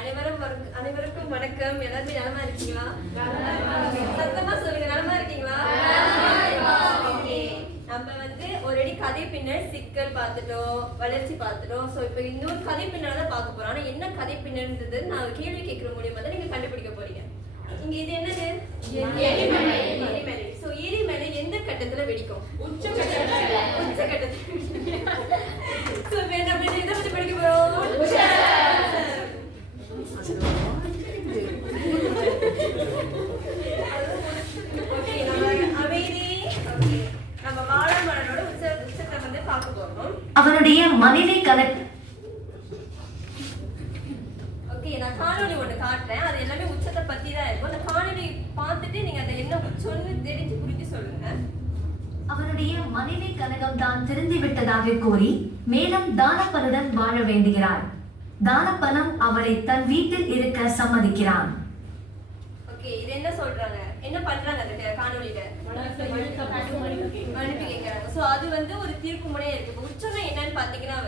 அனைவருக்கும் வணக்கம். எல்லாருமே நலமா இருக்கீங்களா? சத்தமா சொல்லுங்க, நலமா இருக்கீங்களா? நம்ம ஒரு கதை பின்னல் சிக்கல் பார்த்துட்டோம், வளர்ச்சி பார்த்துட்டோம். ஸோ இப்போ இன்னொரு கதை பின்னல் தான் பார்க்க போறோம். ஆனால் என்ன கதை பின்னல்ன்றது நான் கேள்வி கேட்கிற மூலியமா தான் நீங்க கண்டுபிடிக்க போறீங்க. இங்க இது என்னது? எரிமலை. ஸோ எரிமலை எந்த கட்டத்துல வெடிக்கும்? உச்ச கட்டத்துல. ஸோ நம்ம இதை பத்தி படிக்க போறோம். அவனுடைய மனைவி கணக்கு. ஓகே, நான் காணொளி ஒண்ணு காட்டுறேன். அது எல்லாமே உச்சத்தை பத்தி தான் இருக்கும். அந்த காணொளி பார்த்துட்டு நீங்க அதை என்ன உச்சம்னு தெரிஞ்சு புரிஞ்சு சொல்லுங்க. அவனுடைய மனைவி கனகம் தான் திருந்தி விட்டதாக கூறி மேலும் தானப்பனுடன் வாழ வேண்டுகிறார். தானப்பனும் அவளை தன் வீட்டில் இருக்க சம்மதிக்கிறான். ஓகே, இது என்ன சொல்றாங்க, என்ன பண்றாங்க அந்த காணொளியில? மன்னிப்பு கேட்கறாங்க. சோ அது ஒரு தீர்ப்பு முறையா இருக்கு. உச்சம்னா என்னன்னு பாத்தீங்கன்னா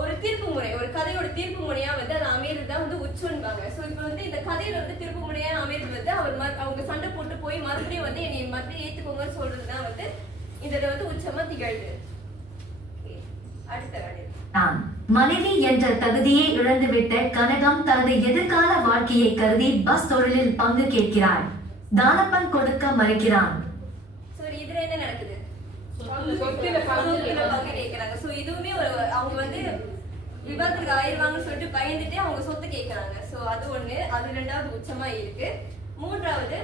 ஒரு தீர்ப்பு முறை, ஒரு கதையோட தீர்ப்பு முறையா அது அமையறதுதான் உச்சம்பாங்க. சோ இப்போ இந்த கதையில தீர்ப்பு முறையா அமையறது அவங்க சண்டை போட்டு போய் மறுபடியும் என்னை மறுபடியும் ஏத்துக்கோங்கன்னு சொல்றதுதான் இதுல உச்சமா திகழ்து. அடுத்த மனைவி என்ற தகுதியை இழந்துவிட்ட கனகம் தனது எதிர்கால வாழ்க்கையை கருதி பஸ் தொழிலில் பங்கு கேட்கிறார். தானப்பன் கொடுக்க மறுக்கிறான். இதுல என்ன நடக்குது? பங்கு கேட்கறாங்க. சோ இதுவுமே அவங்க விவாதத்துக்கு ஆயிருவாங்கன்னு சொல்லிட்டு பயந்துட்டு அவங்க சொத்து கேட்கறாங்க. சோ அது ஒண்ணு, அது ரெண்டாவது உச்சமா இருக்கு. மூன்றாவது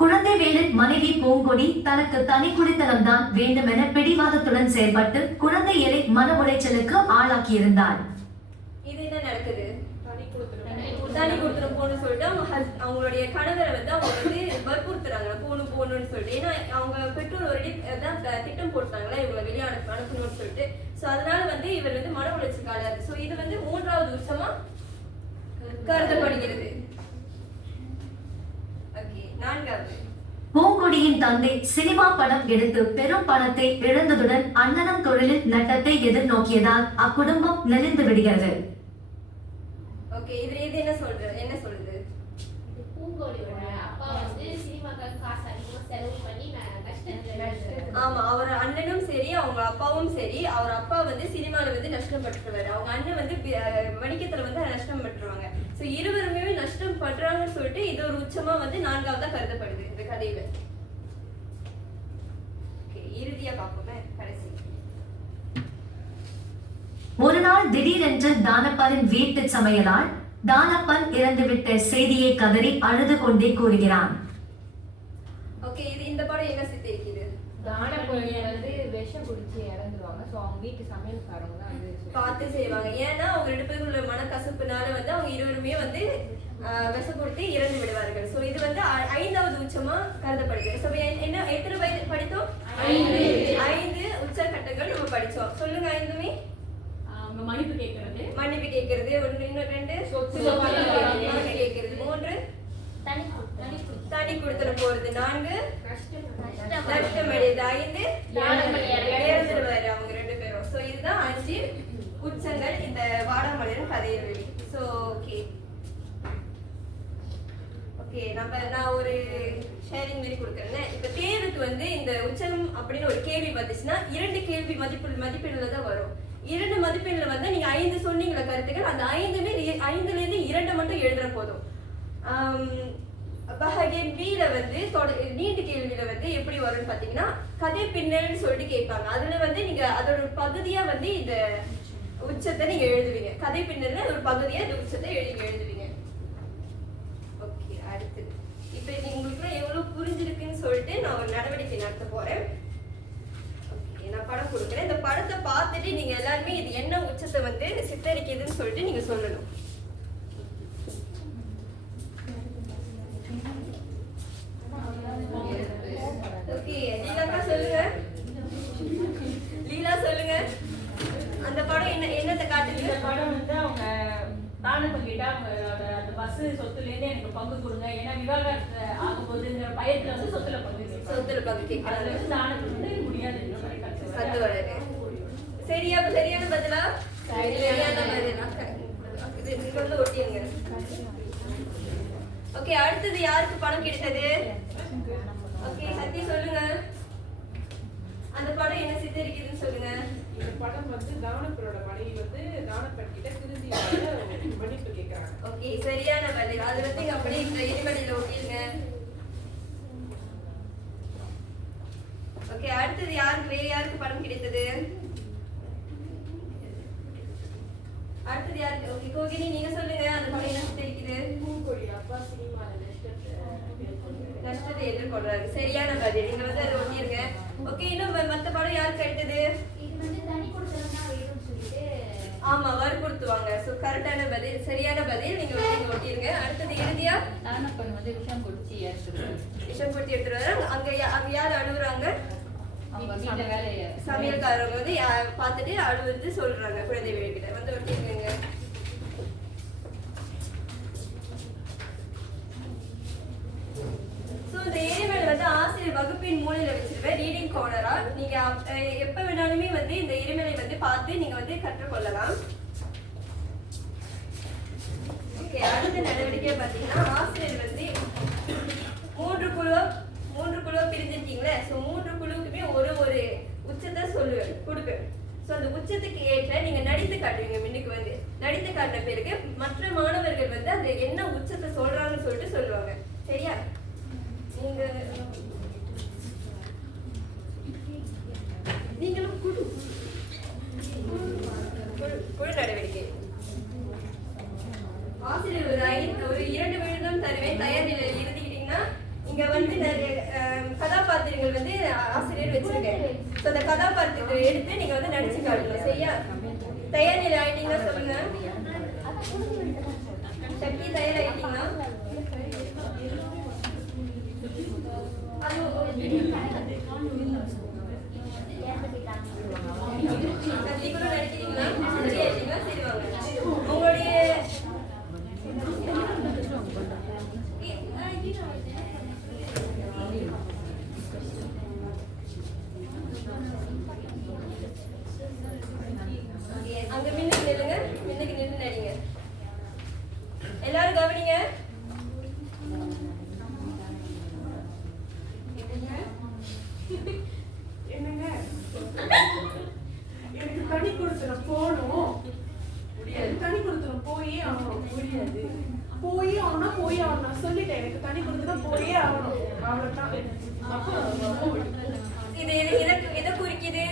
குழந்தைவேலின் மனைவி பூங்கொடி தனக்கு தனி குடித்தனம் தான் வேண்டும் என பிடிவாதத்துடன் செயல்பட்டு குழந்தைகளை மன உளைச்சலுக்கு ஆளாக்கியிருந்தார். இது என்ன நடக்குது? தனி கொடுத்துரும் போன்னு சொல்லிட்டு அவங்களுடைய கணவரை அவங்க வற்புறுத்துறாங்க, போகணும்னு சொல்லிட்டு. ஏன்னா அவங்க பெற்றோர் ஒரு திட்டம் போட்டாங்களா இவங்களை வெளியே அனுப்பணும்னு சொல்லிட்டு. சோ அதனால இவர் மன உளைச்சலுக்கு ஆளாரு. சோ இது மூன்றாவது உச்சமா கருதப்படுகிறது. பூங்கொடியின் தந்தை சினிமா படம் எடுத்து பெரும் பணத்தை இழந்ததுடன் அண்ணனும் தொழிலில் நட்டத்தை எதிர்நோக்கியதால் அக்குடும்பம் நலிந்து விடுகிறது. ஓகே, இது என்ன சொல்றது? பூங்கொடியோட அப்பா சினிமாக்காக காசு அதிகமா செலவு பண்ணி ஆமா, அவர் அண்ணனும் சரி அவங்க அப்பாவும் சரி, அவர் அப்பா சினிமால நஷ்டப்பட்டுருவாரு, அவங்க அண்ணன் வணிகத்துல நஷ்டம் பட்டுருவாங்க. சோ இருவருமே நஷ்டம் பண்றாங்கன்னு சொல்லிட்டு இது ஒரு உச்சமா நான்காவதா கருதப்படுது இந்த கதையில. இறுதியா பார்ப்போமே கடைசி. ஒரு நாள் திடீரென்று தானப்பனின் வீட்டு சமையலால் தானப்பன் இறந்துவிட்ட செய்தியை கதறி அழுது கொண்டே கூறுகிறான். ஓகே, இது இந்த படம் என்ன சித்தரிக்குது? தானப்பன் விஷம் குடிச்சு இறந்துருவாங்க. சோ அவங்க வீட்டு சமையல்காரங்க தான் பார்த்து செய்வாங்க. ஏன்னா அவங்க ரெண்டு பேரும் உள்ள மனக்கசப்புனால அவங்க இருவருமே விஷம் கொடுத்து இறந்து விடுவார்கள். சோ இது ஐந்தாவது உச்சமா கருதப்படுது. சோ என்ன எத்தனை வயது படித்தோம்? 5 உச்ச கட்டங்கள் நம்ம படிச்சோம். சொல்லுங்க. 5மே மன்னிப்பு கேட்கறது, இன்னும் 2 மன்னிப்பு கேட்கறது, 3 தனி கொடுத்துட்டு போறது, 4 நஷ்டமடையுது, 5 இறந்துடுவாரு அவங்க 2 பேரும். சோ இதுதான் 5 உச்சங்கள் இந்த வாடாமலரின் கதையில் வெளி. சோ ஓகே நான் ஒரு ஷேரிங் மாதிரி கொடுக்குறேன். இப்ப தேர்வுக்கு இந்த உச்சம் அப்படின்னு ஒரு கேள்வி வந்துச்சுன்னா 2 கேள்வி மதிப்பெண்ல தான் வரும். 2 மதிப்பெண்ல நீங்க 5 சொன்னீங்களா கருத்துக்கள், அந்த 5மே 5ல இருந்து 2 மட்டும் எழுதுற போதும். பீல நீண்ட கேள்வியில எப்படி வரும்னு பாத்தீங்கன்னா கதை பின்னல்னு சொல்லிட்டு கேட்பாங்க. அதுல நீங்க அதோட பகுதியா இந்த உச்சத்தை நீங்க எழுதுவீங்க. கதை பின்னல்ல ஒரு பகுதியா இந்த உச்சத்தை எழுதுவீங்க. ஓகே, அடுத்தது இப்ப உங்களுக்கு எவ்வளவு புரிஞ்சிருக்குன்னு சொல்லிட்டு நான் ஒரு நடவடிக்கை நடத்த போறேன். ஓகே, நான் படம் கொடுக்குறேன். இந்த படத்தை பார்த்துட்டு நீங்க எல்லாருமே இது என்ன உச்சத்தை சித்தரிக்குதுன்னு சொல்லிட்டு நீங்க சொல்லணும். லீலா சொல்லுங்க. அந்த படம் என்னத்தை காட்டுது? இந்த படம் அவங்க தானப்பன் கிட்ட அந்த பஸ் சொத்துல இருந்து எனக்கு பங்கு கொடுங்க, ஏன்னா விவாகரத்து ஆக போகுதுங்கிற பயத்துல சொத்துல பங்கு கேட்கறாங்க. தானப்பன் சத்துவழகு. சரியா? சரியான பதிலா? சரியான பதிலா. இது வந்து ஒட்டிடுங்க. ஓகே, அடுத்தது யாருக்கு படம் கிடைத்தது? ஓகே, சத்தி சொல்லுங்க. அந்த படம் என்ன சித்தரிக்குதுன்னு சொல்லுங்க. இந்த படம் வந்து தானப்பரோட மனைவி வந்து தானப்பன் கிட்ட திருந்தி மன்னிப்பு கேட்கறாங்க. ஓகே, சரியான பதில். அது வந்து இங்க அப்படியே இந்த எரிமலையில ஒட்டிருங்க. ஓகே, அடுத்தது யாருக்கு வேற யாருக்கு படம் கிடைத்தது? அடுத்தது யாருக்கு? ஓகே, கோகினி நீங்க சொல்லுங்க. அந்த படம் என்ன சித்தரிக்குது? பூங்கொடி அப்பா சினிமால நஷ்டத்தை எதிர்கொள்றாரு. சரியான பதில். நீங்க வந்து அதை ஒட்டிருங்க. ஓகே, இன்னும் மத்த படம் யாருக்கு கிடைத்தது? இது வந்து தனி கொடுத்தா வேணும்னு சொல்லிட்டு ஆமா, வற்புறுத்துவாங்க. சோ கரெக்டான பதில், சரியான பதில். நீங்க வந்து இங்க ஒட்டிருங்க. அடுத்தது இறுதியா தானப்பன் வந்து விஷம் குடிச்சு ஏற்றுறாரு. விஷம் குட்டி எடுத்துட்டு வராங்க. அங்க யார் அழுகுறாங்க? அவங்க வீட்டுல வேலைய சமையல்காரங்க வந்து பார்த்துட்டு அழுவது சொல்றாங்க குழந்தை வீட்டுல வந்து ஒட்டிருக்கீங்க. ஸோ இந்த எரிமலை வந்து ஆசிரியர் வகுப்பின் மூலையில வச்சிருப்பேன் ரீடிங் கார்னரா. நீங்க எப்ப வேணாலுமே வந்து இந்த எரிமலை வந்து பார்த்து நீங்க வந்து கற்றுக்கொள்ளலாம். ஓகே, அடுத்த நடவடிக்கை பார்த்தீங்கன்னா ஆசிரியர் வந்து மூன்று குழுவா பிரிஞ்சிருக்கீங்களே. ஸோ 3 குழுவுக்குமே ஒரு உச்சத்தை கொடுப்பேன். ஸோ அந்த உச்சத்துக்கு ஏற்ற நீங்க நடித்து காட்டுவீங்க. முன்னுக்கு வந்து நடித்து காட்டின பிறகு மற்ற மாணவர்கள் வந்து அது என்ன உச்சத்தை சொல்றாங்கன்னு சொல்லிட்டு சொல்லுவாங்க. சரியா? நீங்களும் குழு நடவடிக்கை. ஆசிரியர் ஒரு 2 விழுதம் தருவேன். தயார் நிலையில் இருந்துக்கிட்டீங்கன்னா இங்க வந்து நிறைய கதாபாத்திரங்கள் வந்து ஆசிரியர் வச்சிருக்கேன். ஸோ அந்த கதாபாத்திரத்தை எடுத்து நீங்க வந்து நடிச்சு காட்டணும். சரியா? தயார் நிலை ஆயிட்டீங்கன்னா சொல்லுங்க. சக்தி தயார் ஆயிட்டீங்கன்னா சக்தி கூட நடிக்கிறீங்களா? சரி ஆயிட்டீங்களா? சரி வாங்க. உங்களுடைய அங்க மின்னுக்கு நில்லுங்க. மின்னுக்கு நின்று நடிங்க. எல்லாரும் கவனிங்க. என்னங்க எனக்கு தனி கொடுத்துற போகணும் முடியாது. தனி கொடுத்துற போயே ஆகணும். முடியாது. போயே ஆகணும். நான் சொல்லிட்டேன், எனக்கு தனி கொடுத்துற போயே ஆகணும். அவ்வளவுதான். இது எதை குறிக்குது?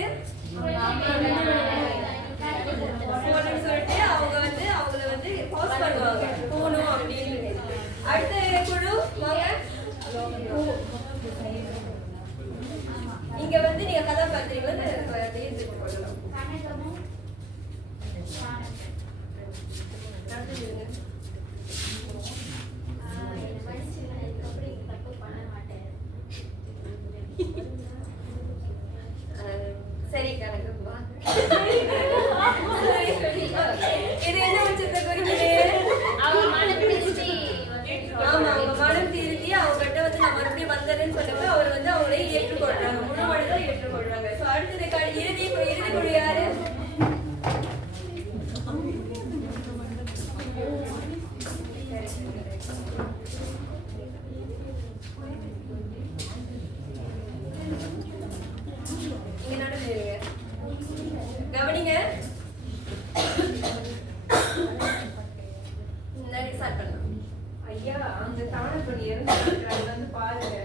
சொல்லிட்டு அவங்க வந்து அவங்கள வந்து பாஸ் பண்ணுவாங்க போகணும் அப்படின்னு. அடுத்த குழு வாங்க. இங்க வந்து நீங்க கதாபாத்திரங்களை தேர்ந்தெடுத்து கொள்ளலாம். சரி கணக்குப்பா. இது என்ன உச்சத்தை குறிக்குது? அவங்க மனம் திருந்தி ஆமா, அவங்க மனம் திருந்தி அவங்ககிட்ட வந்து நான் மறுபடியும் வந்தேன்னு சொன்னப்ப அவர் வந்து அவங்களே ஏற்றுக்கொள்றாங்க. முழு மனதை ஏற்றுக்கொள்றாங்க. ஸோ அடுத்தது இறுதி குழு யாரு? இங்க நடுவுல கவனிங்க. ஸ்டார்ட் பண்ணலாம். ஐயா, அந்த தானப்பன் இறந்து வந்து பாருங்க.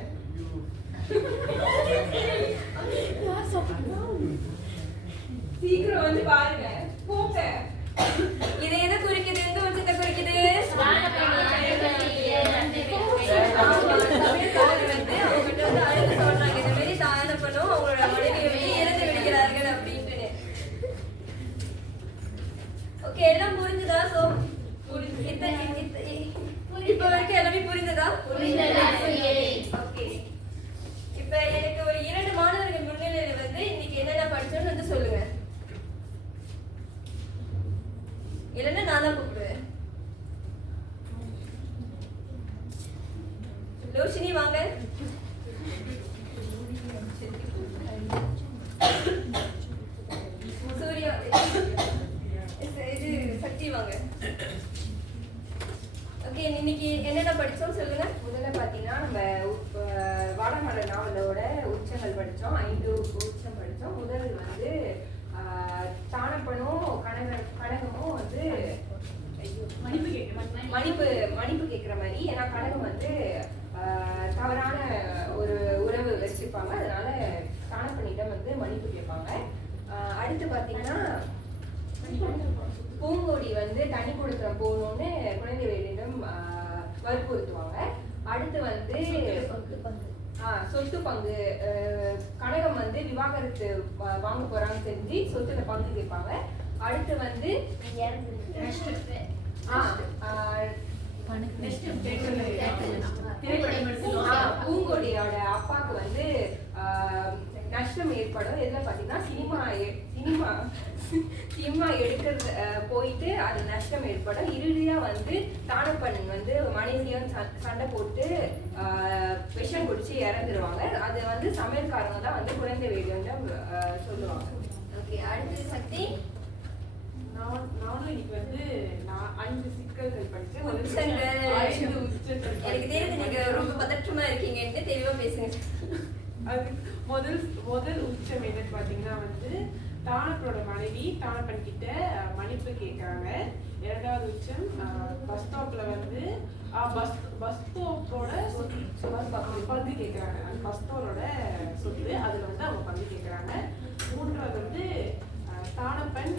சீக்கிரம் வந்து பாருங்க. போங்க. இது எதை குறிக்குது? எந்த உச்சத்தை குறிக்குது? அவங்ககிட்ட வந்து அழுது சொல்றாங்க இந்த மாதிரி தானப்பனும் அவங்களோட மனைவியை வந்து இறந்து விடுகிறார்கள் அப்படின்ட்டு. ஓகே, எல்லாம் புரிஞ்சுதா? சோ இப்ப வரைக்கும் எல்லாமே புரிந்ததா? ஓகே, இப்ப எனக்கு ஒரு 2 மாணவர்கள் முன்னிலையில வந்து இன்னைக்கு என்னென்ன படிச்சோம்னு வந்து சொல்லுங்க. அதோட உச்சங்கள் படித்தோம். 5 உச்சம் படித்தோம். முதல் வந்து தானப்பனும் கனகமும் வந்து மன்னிப்பு கேட்குற மாதிரி. ஏன்னா கனகம் வந்து தவறான ஒரு உறவு வச்சிருப்பாங்க, அதனால தானப்பனிடம் வந்து மன்னிப்பு கேட்பாங்க. அடுத்து பார்த்தீங்கன்னா பூங்கொடி வந்து தனி கொடுக்குறம் போகணும்னு குழந்தைகளிடம் வற்புறுத்துவாங்க. அடுத்து வந்து சொத்து பங்கு, கனகம் வந்து விவாகரத்து வாங்க போறாங்கன்னு தெரிஞ்சு சொத்துல பங்கு கேட்பாங்க. அடுத்து வந்து பூங்கொடியோட அப்பாவுக்கு வந்து நஷ்டம் ஏற்படும். எதுல பாத்தீங்கன்னா சினிமா எடுக்கிறது போயிட்டு அது நஷ்டம் ஏற்படும். இறுதியா வந்து தானப்பன் வந்து மனைவியும் சண்டை போட்டு விஷம் குடிச்சு இறந்துருவாங்க. அது வந்து சமையல்காரங்க தான் வந்து குழந்தை வேடியம் சொல்லுவாங்க. ஓகே, அடுத்து சக்தி. நானும் இன்னைக்கு வந்து 5 சிக்கல்கள் படிச்சேன். எனக்கு தெரியுது நீங்க ரொம்ப பதற்றமா இருக்கீங்கன்னு தெளிவா பேசுங்க. அது முதல் உச்சம் என்னன்னு பாத்தீங்கன்னா வந்து தானப்பனோட மனைவி தானப்பன் கிட்ட மன்னிப்பு கேட்கறாங்க. 2வது உச்சம் பஸ் ஸ்டாப்ல வந்து பஸ் ஸ்டாப்போட பங்கு கேட்கறாங்க. அந்த பஸ் ஸ்டாப்போட சொத்து அதுல வந்து அவங்க பங்கு கேட்கறாங்க. 3வது வந்து தானப்பன்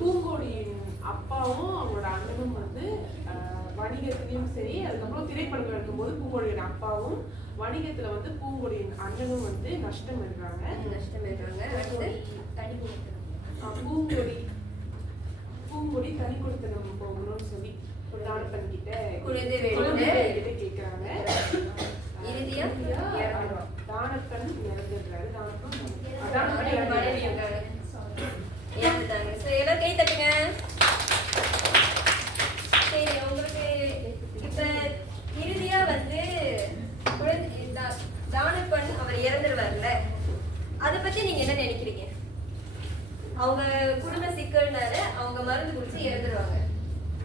பூங்கொடியின் அப்பாவும் அவங்களோட அண்ணனும் வந்து வணிகத்திலையும் சரி, அதுக்கப்புறம் திரைப்படங்கள் எடுக்கும்போது பூங்கொடியின் அப்பாவும் வணிகத்துல வந்து பூங்கொடியின் அண்ணனும் வந்து நஷ்டம் எடுக்கிறாங்க. பூங்கொடி தனி கொடுத்தனம் போகணும்னு சொல்லி தானப்பன் கிட்ட கேட்கிறாங்க. தானப்பன் இறந்துடுறாரு. எல்லாம் கை தட்டுங்க. சரி, உங்களுக்கு இப்ப இறுதியா வந்து தானப்பன் அவர் இறந்துருவார்ல, அதை பத்தி நீங்க என்ன நினைக்கிறீங்க? அவங்க குடும்ப சிக்கல்னால அவங்க மருந்து குடிச்சு இறந்துருவாங்க.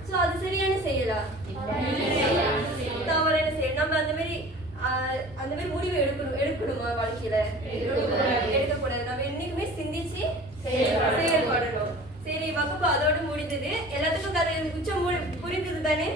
சோ அது சரியான செயலா? தவறான செயல். நம்ம அந்த மாதிரி முடிவு எடுக்கணுமா வாழ்க்கையில? எடுக்கக்கூடாது. நம்ம என்னைக்குமே சிந்திச்சு செயல்படணும். சரி, வகுப்பு அதோடு முடிந்தது. எல்லாத்துக்கும் கதை உச்சம் புரிந்தது தானே?